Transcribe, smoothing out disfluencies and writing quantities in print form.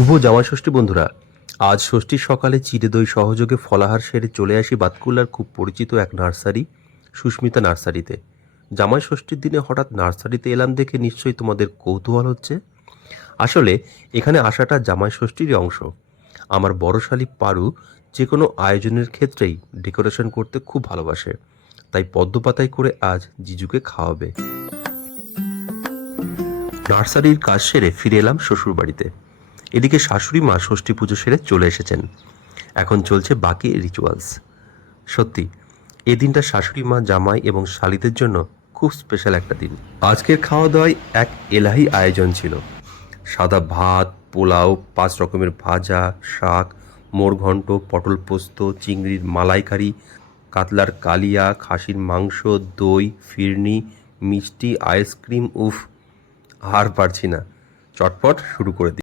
শুভ জামাই ষষ্ঠী বন্ধুরা। আজ ষষ্ঠীর সকালে চিড়ে দই সহযোগে ফলাহার সেরে চলে আসি বাতকুল্লার খুব পরিচিত এক নার্সারি, সুস্মিতা নার্সারিতে। জামাই ষষ্ঠীর দিনে হঠাৎ নার্সারিতে এলাম দেখে নিশ্চয়ই তোমাদের কৌতূহল হচ্ছে। আসলে এখানে আসাটা জামাই ষষ্ঠীরই অংশ। আমার বড় শালী পারু যে কোনো আয়োজনের ক্ষেত্রেই ডেকোরেশন করতে খুব ভালোবাসে, তাই পদ্মপাতায় করে আজ জিজুকে খাওয়াবে। নার্সারির কাজ সেরে ফিরে এলাম শ্বশুরবাড়িতে। এদিকে শাশুড়ি মা ষষ্ঠী পুজো সেরে চলে এসেছেন। এখন চলছে বাকি রিচুয়ালস। সত্যি এই দিনটা শাশুড়ি মা, জামাই এবং শালিদের জন্য খুব স্পেশাল একটা দিন। আজকের খাওয়া দাওয়ায় এক এলাহি আয়োজন ছিল। সাদা ভাত, পোলাও, 5 রকমের ভাজা, শাক, মোরঘণ্ট, পটল পোস্ত, চিংড়ির মালাইকারি, কাতলার কালিয়া, খাসির মাংস, দই, ফিরনি, মিষ্টি, আইসক্রিম। উফ, আর পারছি না, চটপট শুরু করে দিই।